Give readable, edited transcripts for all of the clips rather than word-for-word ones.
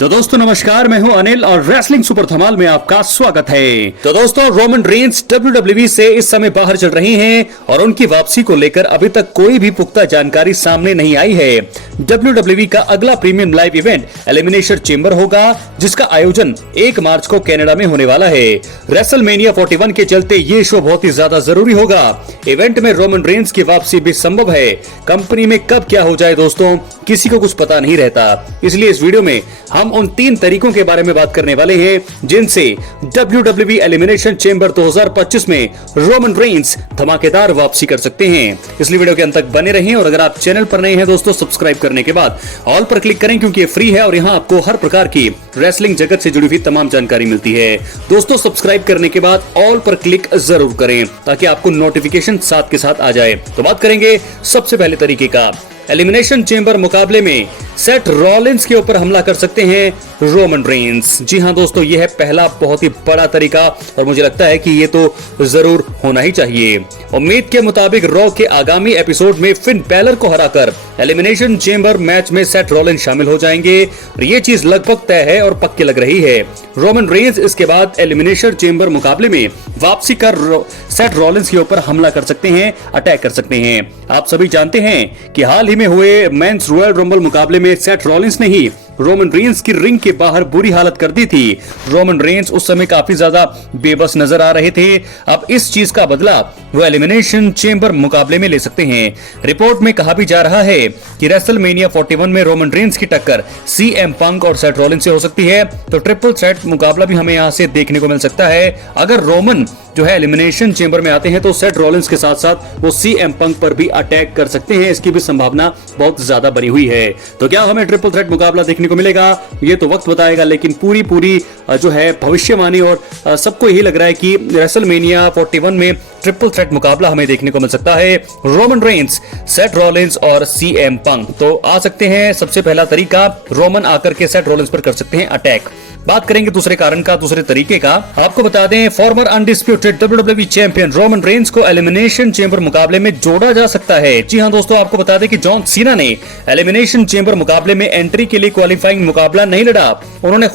तो दोस्तों नमस्कार, मैं हूं अनिल और रेसलिंग सुपर धमाल में आपका स्वागत है। तो दोस्तों रोमन रेंस WWE से इस समय बाहर चल रही हैं और उनकी वापसी को लेकर अभी तक कोई भी पुख्ता जानकारी सामने नहीं आई है। WWE का अगला premium live event elimination chamber होगा, जिसका आयोजन 1 मार्च को कनाडा में होने वाला है। रेसलमेनिया 41 के चलते ये शो बहुत ही ज्यादा जरूरी होगा। इवेंट में रोमन रेंस की वापसी भी संभव है। कंपनी में कब क्या हो जाए दोस्तों, किसी को कुछ पता नहीं रहता। इसलिए इस वीडियो में हम उन 3 तरीकों के बारे में बात करने वाले हैं जिनसे WWE एलिमिनेशन चेंबर 2025 में रोमन रेंस धमाकेदार वापसी कर सकते हैं। इसलिए वीडियो के अंत तक बने रहें और अगर आप चैनल पर नए हैं दोस्तों, सब्सक्राइब करने के बाद ऑल पर क्लिक करें, क्योंकि ये फ्री है और यहाँ आपको हर प्रकार की रेसलिंग जगत से जुड़ी हुई तमाम जानकारी मिलती है। दोस्तों सब्सक्राइब करने के बाद ऑल पर क्लिक जरूर करें ताकि आपको नोटिफिकेशन साथ के साथ आ जाए। तो बात करेंगे सबसे पहले तरीके का। एलिमिनेशन चेंबर मुकाबले में सेथ रॉलिंस के ऊपर हमला कर सकते हैं रोमन रेंस। जी हां दोस्तों, यह है पहला बहुत ही बड़ा तरीका और मुझे लगता है कि ये तो जरूर होना ही चाहिए। उम्मीद के मुताबिक रॉ के आगामी एपिसोड में फिन बैलर को हराकर एलिमिनेशन चेंबर मैच में सेथ रॉलिंस शामिल हो जाएंगे और ये चीज लगभग तय है और पक्की लग रही है। रोमन रेंस इसके बाद एलिमिनेशन चेंबर मुकाबले में वापसी कर सेथ रॉलिंस के ऊपर हमला कर सकते हैं, अटैक कर सकते हैं। आप सभी जानते हैं कि हाल ही में हुए मेंस रॉयल रंबल मुकाबले में सेथ रॉलिंस ने ही रोमन रेंस की रिंग के बाहर बुरी हालत कर दी थी। रोमन रेंस उस समय काफी ज्यादा बेबस नजर आ रहे थे। अब इस चीज का बदला वो एलिमिनेशन चेंबर मुकाबले में ले सकते हैं। रिपोर्ट में कहा भी जा रहा है कि रेसलमेनिया 41 में रोमन रेंस की टक्कर CM पंक और सेथ रॉलिंस से हो सकती है। तो ट्रिपल थ्रेट मुकाबला भी हमें यहाँ से देखने को मिल सकता है। अगर रोमन जो है एलिमिनेशन चेंबर में आते हैं तो सेथ रॉलिंस के साथ साथ वो CM पंक पर भी अटैक कर सकते हैं। इसकी भी संभावना बहुत ज्यादा बनी हुई है। तो क्या हमें ट्रिपल थ्रेट मुकाबला देखने को मिलेगा, ये तो वक्त बताएगा, लेकिन पूरी जो है भविष्यवाणी और सबको यही लग रहा है कि रेसलमेनिया 41 में ट्रिपल थ्रेट मुकाबला हमें देखने को मिल सकता है। रोमन रेंस, सेथ रॉलिंस और CM पंक तो आ सकते हैं। सबसे पहला तरीका, रोमन आकर के सेथ रॉलिंस पर कर सकते हैं अटैक। बात करेंगे दूसरे कारण का, दूसरे तरीके का। आपको बता दें farmer undisputed WWE champion Roman Reigns को एलिमिनेशन चेंबर मुकाबले में जोड़ा जा सकता है। जी हां दोस्तों, आपको बता दें कि जॉन सीना ने एलिमिनेशन चेंबर मुकाबले में एंट्री के लिए क्वालिफाइंग मुकाबला नहीं लड़ा। उन्होंने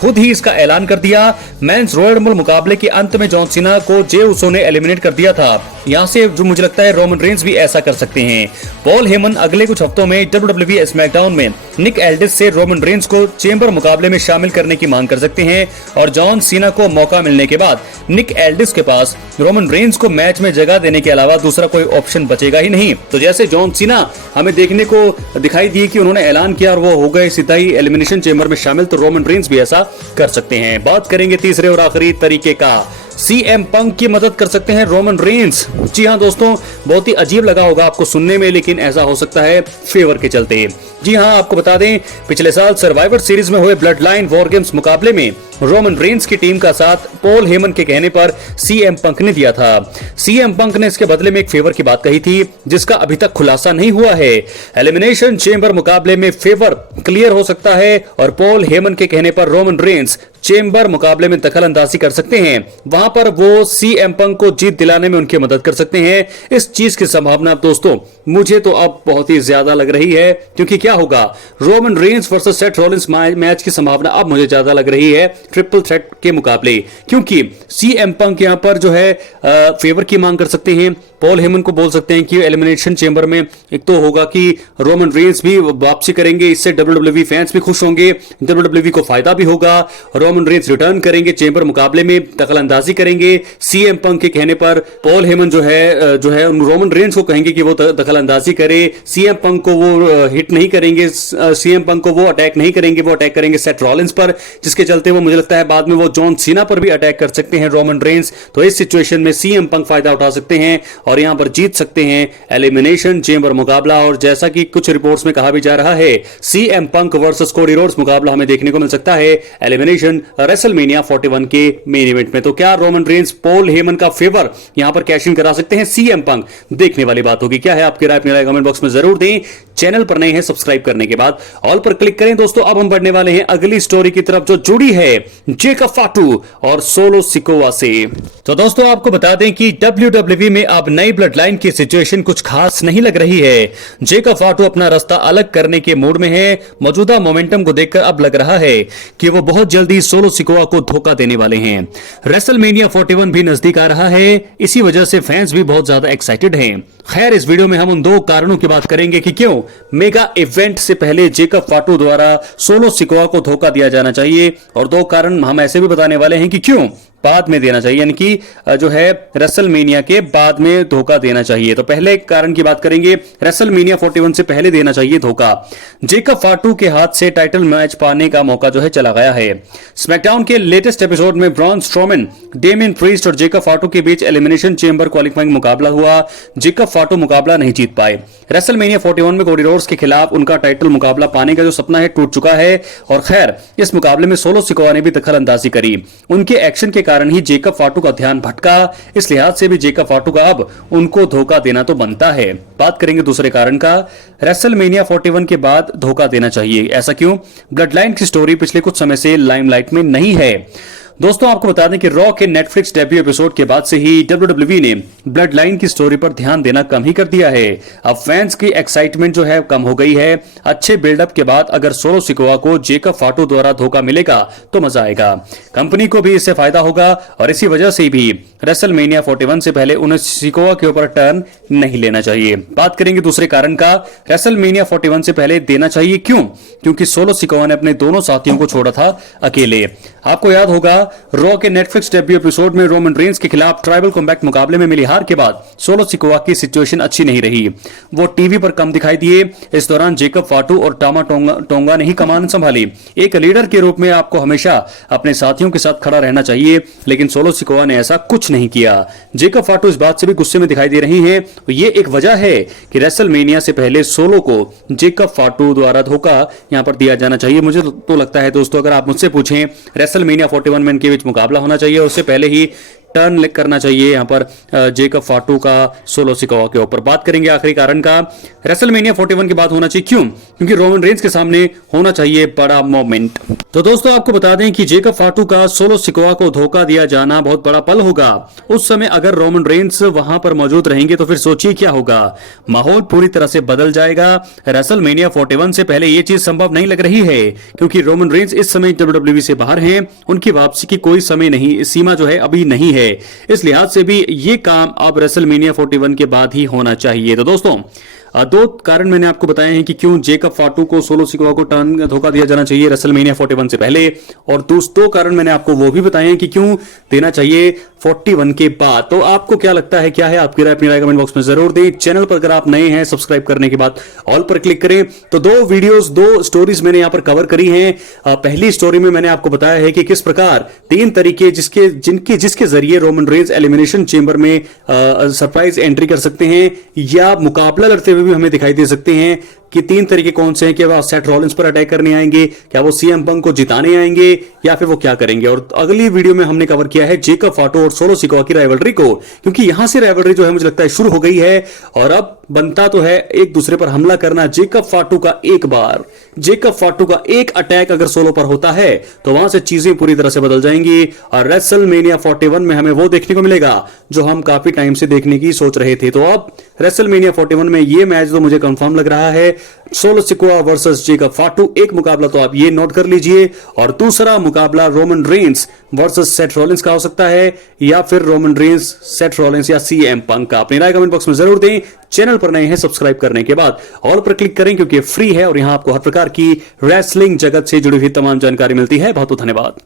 खुद ही इसका ऐलान कर दिया। मेंस रॉयल रंबल मुकाबले के अंत में जॉन सीना को जे उसो ने एलिमिनेट कर दिया था। यहाँ से जो मुझे लगता है रोमन रेंस भी ऐसा कर सकते हैं। पॉल हेमन अगले कुछ हफ्तों में WWE स्मैकडाउन में निक एल्डिस से रोमन रेंस को चेंबर मुकाबले में शामिल करने की मांग कर सकते हैं और जॉन सीना को मौका मिलने के बाद निक एल्डिस के पास रोमन रेंस को मैच में जगह देने के अलावा दूसरा कोई ऑप्शन बचेगा ही नहीं। तो जैसे जॉन सीना हमें देखने को दिखाई दिए कि उन्होंने ऐलान किया और वो हो गए सीधा ही एलिमिनेशन चेंबर में शामिल, तो रोमन रेंस भी ऐसा कर सकते हैं। बात करेंगे तीसरे और आखिरी तरीके का। CM पंक की मदद कर सकते हैं रोमन रेंस। जी हां दोस्तों, बहुत ही अजीब लगा होगा आपको सुनने में, लेकिन ऐसा हो सकता है फेवर के चलते। जी हां, आपको बता दें पिछले साल सर्वाइवर सीरीज में हुए ब्लड लाइन वॉर गेम्स मुकाबले में रोमन रेंस की टीम का साथ पॉल हेमन के कहने पर CM पंक ने दिया था। CM पंक ने इसके बदले में एक फेवर की बात कही थी, जिसका अभी तक खुलासा नहीं हुआ है। एलिमिनेशन चेंबर मुकाबले में फेवर क्लियर हो सकता है और पॉल हेमन के कहने पर रोमन रेंस चेंबर मुकाबले में दखल अंदाजी कर सकते हैं। वहां पर वो CM पंक को जीत दिलाने में उनकी मदद कर सकते हैं। इस चीज की संभावना दोस्तों मुझे तो अब बहुत ही ज्यादा लग रही है, क्योंकि क्या होगा, Roman Reigns versus Seth Rollins match की संभावना अब मुझे ज्यादा लग रही है ट्रिपल थ्रेट के मुकाबले, क्योंकि CM पंक यहां पर जो है फेवर की मांग कर सकते हैं। पॉल हेमन को बोल सकते हैं कि एलिमिनेशन चेंबर में एक तो होगा कि रोमन रेंस भी वापसी करेंगे, इससे WWE फैंस भी खुश होंगे, WWE को फायदा भी होगा। रोमन रेंस रिटर्न करेंगे चेंबर मुकाबले में, दखल अंदाजी करेंगे। CM पंक के कहने पर पॉल हेमन जो है रोमन रेंस को कहेंगे कि वो दखल अंदाजी करे। CM पंक को वो हिट नहीं करेंगे, CM पंक को वो अटैक नहीं करेंगे, वो अटैक करेंगे सेथ रॉलिंस पर, जिसके चलते वो मुझे लगता है बाद में वो जॉन सीना पर भी अटैक कर सकते हैं रोमन रेंस। तो इस सिचुएशन में CM पंक फायदा उठा सकते हैं और यहां पर जीत सकते हैं एलिमिनेशन चेंबर मुकाबला। और जैसा कि कुछ रिपोर्ट्स में कहा भी जा रहा है, CM पंक वर्सेस कोडी रोड्स मुकाबला हमें देखने को मिल सकता है एलिमिनेशन रेसलमेनिया 41 के मेन इवेंट में। तो क्या रोमन रेंस पॉल हेमन का फेवर यहां पर कैश इन करा सकते हैं सीएम पंक? देखने वाली बात होगी। क्या है आपकी राय? अपनी राय कमेंट बॉक्स में जरूर दें। चैनल पर नए हैं सब्सक्राइब करने के बाद ऑल पर क्लिक करें। दोस्तों अब हम बढ़ने वाले हैं अगली स्टोरी की तरफ जो जुड़ी है जेकब फाटू और सोलो सिकोवा से। तो दोस्तों आपको बता दें कि WWE में अब नई ब्लड लाइन की सिचुएशन कुछ खास नहीं लग रही है। जेकब फाटू अपना रास्ता अलग करने के मूड में है। मौजूदा मोमेंटम को देखकर अब लग रहा है कि वो बहुत जल्दी सोलो सिकोवा को धोखा देने वाले हैं। रेसलमेनिया 41 भी नजदीक आ रहा है, इसी वजह से फैंस भी बहुत ज्यादा एक्साइटेड हैं। खैर इस वीडियो में हम उन दो कारणों की बात करेंगे कि क्यों मेगा इवेंट से पहले जेकब फाटू द्वारा सोलो सिकोवा को धोखा दिया जाना चाहिए, और दो कारण हम ऐसे भी बताने वाले हैं कि क्यों बाद में देना चाहिए, यानी कि जो है रेसलमेनिया के बाद में धोखा देना चाहिए। तो पहले कारण की बात करेंगे, रेसलमेनिया 41 से पहले देना चाहिए धोखा। जेकब फाटू के हाथ से टाइटल मैच पाने का मौका जो है चला गया है। स्मैकडाउन के लेटेस्ट एपिसोड में ब्रॉन स्ट्रोमन, डेमियन प्रीस्ट और जेकब फाटू के बीच एलिमिनेशन चेंबर क्वालिफाइंग मुकाबला हुआ। जेकब फाटू मुकाबला नहीं जीत पाए। रेसलमेनिया 41 में कोडी रोड्स के खिलाफ उनका टाइटल मुकाबला पाने का जो सपना है टूट चुका है। और खैर इस मुकाबले में सोलो सिकोवा ने भी दखल अंदाजी करी। उनके एक्शन के कारण ही जेकब फाटू का ध्यान भटका। इस लिहाज से भी जेकब फाटू का अब उनको धोखा देना तो बनता है। बात करेंगे दूसरे कारण का, रेसलमेनिया 41 के बाद धोखा देना चाहिए। ऐसा क्यों? ब्लड लाइन की स्टोरी पिछले कुछ समय से लाइमलाइट में नहीं है। दोस्तों आपको बता दें कि रॉ के नेटफ्लिक्स डेब्यू एपिसोड के बाद से ही WWE ने ब्लड लाइन की स्टोरी पर ध्यान देना कम ही कर दिया है। अब फैंस की एक्साइटमेंट जो है कम हो गई है। अच्छे बिल्डअप के बाद अगर सोलो सिकोवा को जेकब फाटू द्वारा धोखा मिलेगा तो मजा आएगा, कंपनी को भी इससे फायदा होगा। और इसी वजह से भी रेसलमेनिया 41 से पहले उन्हें सिकोवा के ऊपर टर्न नहीं लेना चाहिए। बात करेंगे दूसरे कारण का, रेसलमेनिया 41 से पहले देना चाहिए क्यों? क्योंकि सोलो सिकोवा ने अपने दोनों साथियों को छोड़ा था अकेले। आपको याद होगा रॉ के नेटफ्लिक्स डेब्यू एपिसोड में रोमन रेंस के खिलाफ ट्राइबल कॉम्बैट मुकाबले में मिली हार के बाद सोलो सिकोवा की सिचुएशन अच्छी नहीं रही। वो टीवी पर कम दिखाई दिए। इस दौरान जेकब फाटू और टामा टोंगा ने ही कमान संभाली। एक लीडर के रूप में आपको हमेशा अपने साथियों के साथ खड़ा रहना चाहिए, लेकिन सोलो सिकोवा ने ऐसा कुछ नहीं किया। जेकब फाटू इस बात से भी गुस्से में दिखाई दे रही हैं। ये एक वजह है कि रेसलमेनिया से पहले सोलो को जेकब फाटू द्वारा धोखा यहां पर दिया जाना चाहिए। मुझे तो लगता है दोस्तों, अगर आप मुझसे पूछें, रेसलमेनिया 41 में इनके बीच मुकाबला होना चाहिए और उससे पहले ही टर्न करना चाहिए यहां पर जेकब फाटू का सोलो सिकोवा के ऊपर। बात करेंगे आखिरी कारण का, रेसलमेनिया 41 के बाद होना चाहिए क्यों? क्योंकि रोमन रेंस के सामने होना चाहिए बड़ा मोमेंट। तो दोस्तों आपको बता दें कि जेकब फाटू का सोलो सिकोवा को धोखा दिया जाना बहुत बड़ा पल होगा। उस समय अगर रोमन रेंस वहां पर मौजूद रहेंगे तो फिर सोचिए क्या होगा। माहौल पूरी तरह से बदल जाएगा। रेसलमेनिया 41 से पहले यह चीज संभव नहीं लग रही है, क्योंकि रोमन रेंस इस समय WWE से बाहर हैं। उनकी वापसी की कोई समय नहीं, सीमा जो है अभी नहीं है। इस लिहाज से भी ये काम अब रेसलमेनिया 41 के बाद ही होना चाहिए। तो दोस्तों दो कारण मैंने आपको बताए हैं कि क्यों जेकब फाटू को सोलो सिकोवा को टर्न धोखा दिया जाना चाहिए रेसलमेनिया 41 से पहले, और दो कारण मैंने आपको वो भी बताए हैं कि क्यों देना चाहिए 41 के बाद। तो आपको क्या लगता है, क्या है आपकी राय? अपनी राय कमेंट बॉक्स में जरूर दें। चैनल पर अगर आप नए हैं सब्सक्राइब करने के बाद ऑल पर क्लिक करें। तो दो स्टोरीज मैंने यहां पर कवर करी हैं। पहली स्टोरी में मैंने आपको बताया है कि किस प्रकार 3 तरीके जिसके जरिए रोमन रेंस एलिमिनेशन चेंबर में सरप्राइज एंट्री कर सकते हैं या मुकाबला लड़ते हुए भी हमें दिखाई दे सकते हैं कि 3 तरीके कौन से हैं। क्या वो सेथ रॉलिंस पर अटैक करने आएंगे, क्या वो सीएम पंक को जिताने आएंगे, या फिर वो क्या करेंगे। और अगली वीडियो में हमने कवर किया है जेकब फाटू और सोलो सिकोवा की राइवलरी को, क्योंकि यहां से राइवलरी जो है मुझे लगता है शुरू हो गई है और अब बनता तो है एक दूसरे पर हमला करना। जेकब फाटू का एक अटैक अगर सोलो पर होता है तो वहां से चीजें पूरी तरह से बदल जाएंगी और रेसलमेनिया 41 में हमें वो देखने को मिलेगा जो हम काफी टाइम से देखने की सोच रहे थे। तो अब रेसलमेनिया 41 में ये मैच तो मुझे कंफर्म लग रहा है, सोलो सिकोवा वर्सेस जेकब फाटू। एक मुकाबला तो आप ये नोट कर लीजिए, और दूसरा मुकाबला Roman Reigns versus Seth Rollins का हो सकता है, या फिर रोमन रेंस, सेथ रॉलिंस या सीएम पंक का। अपनी राय कमेंट बॉक्स में जरूर दें। चैनल पर नए हैं सब्सक्राइब करने के बाद ऑल पर क्लिक करें, क्योंकि फ्री है और यहां आपको हर प्रकार की रेसलिंग जगत से जुड़ी हुई तमाम जानकारी मिलती है। बहुत बहुत धन्यवाद।